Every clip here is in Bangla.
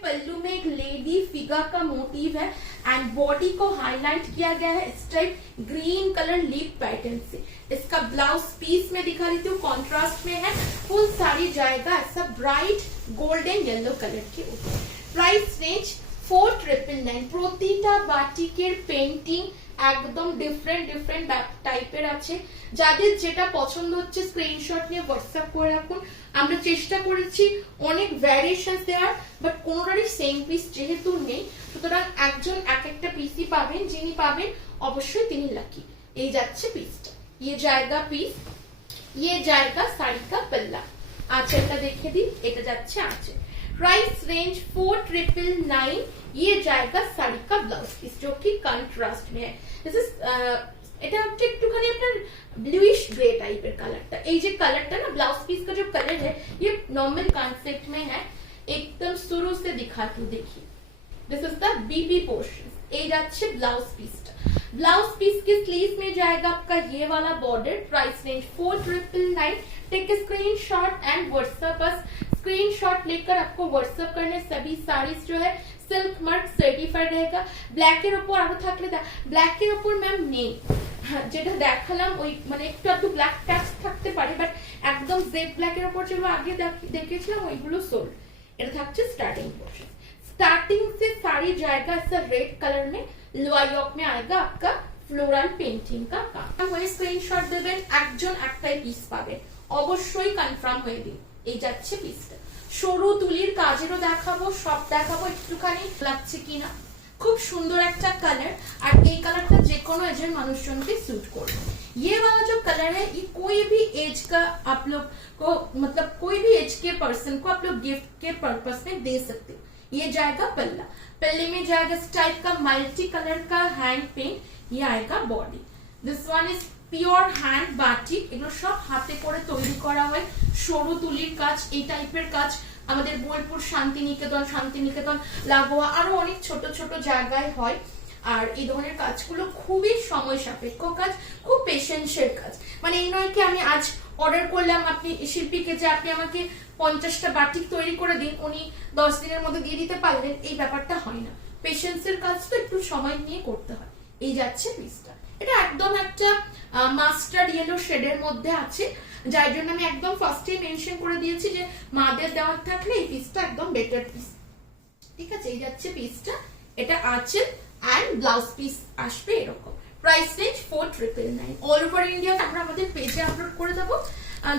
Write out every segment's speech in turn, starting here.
पल्लू में एक लेडी फिगर का मोटिव है एंड बॉडी को हाईलाइट किया गया है इस type green colour leaf pattern से इसका ब्लाउज पीस में दिखा रही थी कॉन्ट्रास्ट में है फुल साड़ी जाएगा ऐसा ब्राइट गोल्डन येलो कलर के ऊपर price range four triple nine প্রতিটা বাটিকের পেন্টিং একদম ডিফারেন্ট ডিফারেন্ট টাইপের আছে। যাদের যেটা পছন্দ হচ্ছে স্ক্রিনশট নিয়ে হোয়াটসঅ্যাপ করে রাখুন। আমরা চেষ্টা করেছি, অনেক ভ্যারিয়েশন দেওয়ার বাট কোনোটারই সেম পিস যেহেতু নেই, সুতরাং একজন এক একটা পিসই পাবেন, যিনি পাবেন, অবশ্যই তিনি লাকি এই যাচ্ছে পিসটা ইয়ে জায়গা পিস ইয়ে জায়গা সারিকা পাল্লা। আছে আচ্ছা, এটা দেখে দিন এটা যাচ্ছে আছে। Price range four triple nine ইয়ে জায়গা সারিকা ব্লাউজ পিস যে जो कि कंट्रास्ट দিস ইজ এটা হচ্ছে একটুখানি আপনার ব্লুইশ গ্রে টাইপের কালারটা এই যে কালারটা না ब्लाउজ ना ब्लाउज पीस का जो कलर है ये नॉर्मल कॉन्सेप्ट में है एकदम शुरू से दिखा के देखिए this is the BP portion a जाच्छे ब्लाउज पीस ब्लाउज पीस के स्लीव में जाएगा आपका ये वाला border price range four triple nine take screen shot and WhatsApp screen shot लेकर आपको व्हाट्सएप करने सभी साड़ीज जो है সিল্ক মার্ক সার্টিফাইড रहेगा। ব্ল্যাক এর উপর আরও থাকলে ব্ল্যাক এর উপর ম্যাম নেই। হ্যাঁ, যেটা দেখালাম, ওই মানে একটু একটু ব্ল্যাক ট্যাক্স থাকতে পারে বাট একদম জেড ব্ল্যাক এর উপর যেগুলো আগে দেখেছিলাম, ওইগুলো সোল্ড এটা থাকছে স্টার্টিং পোর্শন স্টার্টিং সে সারি জায়গা इसका রেড কালার মে लोआईक মে आएगा আপকা ফ্লোরাল पेंटिंग কা काम হয়ে স্ক্রিনশট দেবেন, একজন একটাই পিস পাবেন। অবশ্যই কনফার্ম হয়ে দিন, এই যাচ্ছে পিসটা সরু তুলির কাজেরও দেখাবো সব দেখাবো একটুখানি লাগছে কিনা খুব সুন্দর একটা কালার আর এই কালারটা যে কোনো এজের মানুষজনকে স্যুট করবে ये वाला जो कलर है ये कोई भी एज का आप लोग को मतलब कोई भी एज के पर्सन को आप लोग गिफ्ट के पर्पस में दे सकते हो ये जाएगा पल्ला पल्ले में जाएगा इस टाइप का मल्टी कलर का हैंड पेंट ये आएगा body this one is pure hand batik এগুলো সব হাতে করে তৈরি করা হয়। সরু তুলির কাজ, এই টাইপের কাজ। আমাদের বোলপুর শান্তিনিকেতন শান্তিনিকেতন, লাগোয়া আরও অনেক ছোট ছোট জায়গায় হয়। আর এই ধরনের কাজগুলো খুবই সময় সাপেক্ষ কাজ, খুব পেশেন্সের কাজ। মানে এই নয় কি আমি আজ অর্ডার করলাম, আপনি শিল্পীকে যে আপনি আমাকে পঞ্চাশটা বাটিক তৈরি করে দিন, উনি দশ দিনের মধ্যে দিয়ে দিতে পারলেন এই ব্যাপারটা হয় না। পেশেন্সের কাজ তো একটু সময় নিয়ে করতে হয়। এই যাচ্ছে পিসটা এটা একদম একটা মাস্টার ইয়েলো শেডের মধ্যে আছে যার জন্য আমি একদম ফার্স্টে মেনশন করে দিয়েছি যে মাদের দেওয়ার থাকলে এই পিসটা একদম বেটার পিস ঠিক আছে এই যাচ্ছে পিসটা এটা আছে অ্যান্ড ব্লাউজ পিস আসবে এরকম। Price range four triple nine all over India আমরা আমাদের পেজে আপলোড করে দেবো।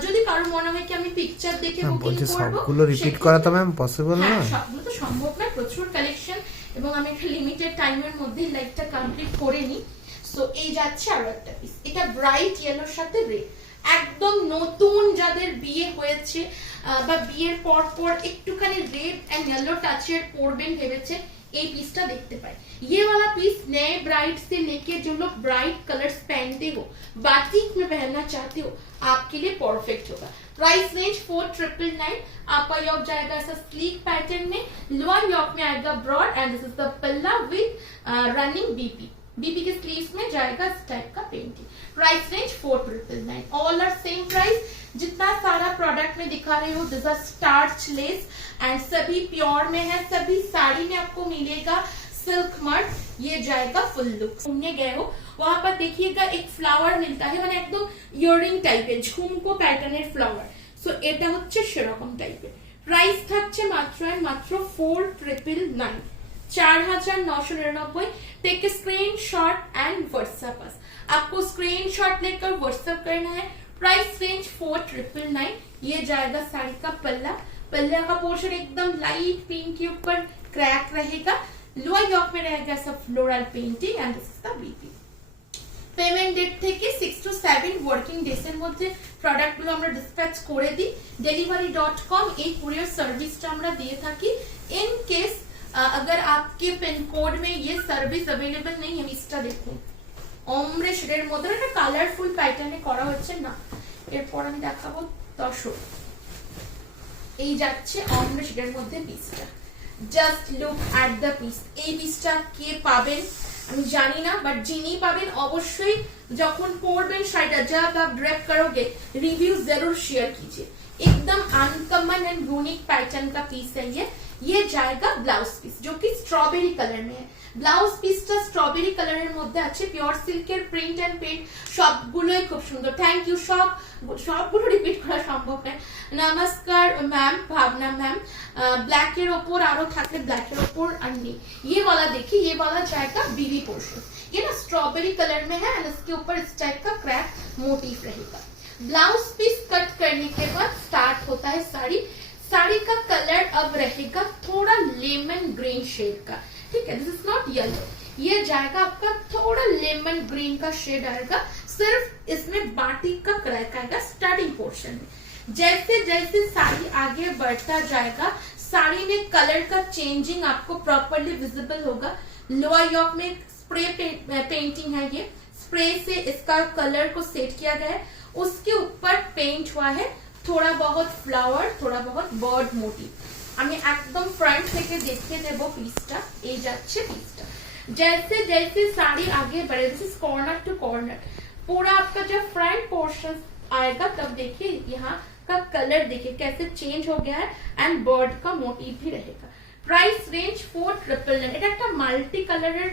যদি কারও মনে হয় কি আমি পিকচার দেখে বুকিং করব সবগুলো রিপিট করা তো ম্যাম পসিবল নয়। সবগুলো তো সম্ভব না প্রচুর কালেকশন এবং আমি একটা লিমিটেড টাইমের মধ্যে লাইভটা কমপ্লিট করে নি সো এই যাচ্ছে আরও একটা পিস এটা ব্রাইট ইয়েলোর সাথে গ্রে একদম নতুন যাদের বিয়ে হয়েছে বা বিয়ের পর পর একটুখানি রেড অ্যান্ড ইয়েলো টাচের পরবেন ভেবেছে এই পিসটা দেখতে পাই ये वाला पीस नए ब्राइड से लेके जो लोग ब्राइट कलर्स पहनते हो बाटिक में पहनना चाहते हो आपके लिए परफेक्ट होगा price range four triple nine आपका यॉक जाएगा ऐसा स्लीक पैटर्न में लोअर यॉक में आएगा broad and this is the पल्ला विथ रनिंग बीपी बीपी के स्लीव्स में जाएगा इस टाइप का painting price range four triple nine all are same price जितना सारा प्रोडक्ट में दिखा रही हूँ this are starchless and सभी प्योर में है सभी साड़ी में आपको मिलेगा सिल्क मर्ड ये जाएगा फुल लुक घूमने गए हो वहां पर देखिएगा एक फ्लावर मिलता है মানে একদম ইয়ারিং টাইপের ঝুমকো প্যাটার্নের ফ্লাওয়ার সো এটা হচ্ছে সেরকম টাইপের প্রাইস থাকছে মাত্র আর মাত্র ফোর ট্রিপল নাইন चार हजार नौ सौ निन्यानबे take screenshot and WhatsApp us आपको स्क्रीन शॉट लेकर व्हाट्सएप करना है price range four triple nine ये जाएगा साड़ी का पल्ला पल्ला का पोर्शन एकदम लाइट पिंक के ऊपर क्रैक रहेगा लोअर यॉक में रहेगा सब floral painting and this is the BP payment date থেকে six to seven working days এর মধ্যে প্রোডাক্টগুলো আমরা ডিসপ্যাচ করে দিই ডেলিভারি ডট কম এই কুরিয়ার সার্ভিসটা আমরা দিয়ে থাকি ইন কেস अगर आपके पिन कोड में ये सर्विस अवेलेबल नहीं है इसका देखो। মধ্যে একটা কালারফুল প্যাটার্নে করা হচ্ছে না এরপর আমি দেখাবো এই যাচ্ছে অমরে মধ্যে পিসটা just look at the piece এই পিসটা কে পাবেন আমি জানি না বাট যিনি পাবেন অবশ্যই যখন পরবেন শাড়িটা যা তা ड्रेप करोगे रिव्यू जरूर शेयर कीजिए। एकदम अनकॉमन एंड यूनिक पैटर्न का पीस है ये। ये जाएगा ব্লাউজ পিস जो कि স্ট্রবেরি কালার में है ব্লাউজ পিসটা স্ট্রবেরি কালারের মধ্যে আছে পিওর সিল্কের প্রিন্ট এন্ড প্রিন্ট সবগুলোই খুব সুন্দর থ্যাংক ইউ সব সবগুলো রিপিট করা সম্ভব নয় নমস্কার ম্যাম ভাবনা मैम ब्लैक এর ওপর আরো থাকলে ব্ল্যাক এর ওপর আর নেই ये वाला देखिए ये वाला जाएगा बीवी पोर्शन ये ना स्ट्रॉबेरी कलर में है एंड इसके ऊपर इस टाइप का क्रैप मोटिव रहेगा ब्लाउज पीस कट करने के बाद स्टार्ट होता है साड़ी साड़ी का कलर अब रहेगा थोड़ा लेमन ग्रीन शेड का। ठीक है दिस इज़ नॉट येलो ये जाएगा आपका थोड़ा लेमन ग्रीन का शेड आएगा सिर्फ़ इसमें बाटी का क्रैक आएगा स्टार्टिंग पोर्शन में। जैसे जैसे साड़ी आगे बढ़ता जाएगा साड़ी में कलर का चेंजिंग आपको प्रॉपरली विजिबल होगा। लोअर यॉक में स्प्रे पे, पेंटिंग है ये। स्प्रे से इसका कलर को सेट किया गया है। उसके ऊपर पेंट हुआ है। थोड़ा बहुत फ्लावर थोड़ा बहुत बर्ड मोटी আমি একদম ফ্রন্ট থেকে দেখিয়ে দেব পিসটা এই যাচ্ছে পিসটা जैसे जैसे साड़ी आगे बढ़े this is corner to corner पूरा आपका जब फ्रंट पोर्शन आएगा तब देखिए यहाँ का कलर देखिए कैसे चेंज हो गया है एंड बर्ड का मोटिव भी रहेगा price range four triple nine এটা একটা মাল্টি কালারের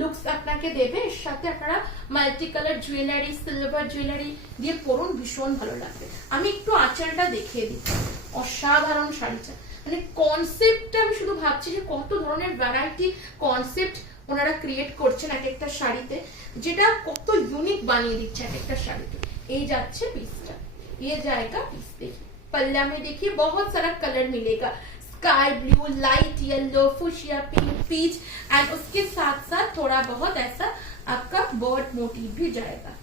লুকস আপনাকে দেবে এর সাথে আপনারা multi colour jewellery silver jewellery দিয়ে পরুন ভীষণ ভালো লাগবে আমি একটু আঁচলটা দেখিয়ে দিচ্ছি অসাধারণ শাড়িটা মানে কনসেপ্টটা আমি শুধু ভাবছি যে কত ধরনের ভ্যারাইটি কনসেপ্ট ওনারা ক্রিয়েট করছেন এক একটা শাড়িতে যেটা কত ইউনিক বানিয়ে দিচ্ছে এক একটা শাড়িতে এই যাচ্ছে পিসটা ये जाएगा पीस देखिए पल्ला में देखिए बहुत सारा कलर मिलेगा sky blue light yellow fuchsia pink peach and उसके साथ साथ थोड़ा बहुत ऐसा आपका बर्ड मोटिव भी जाएगा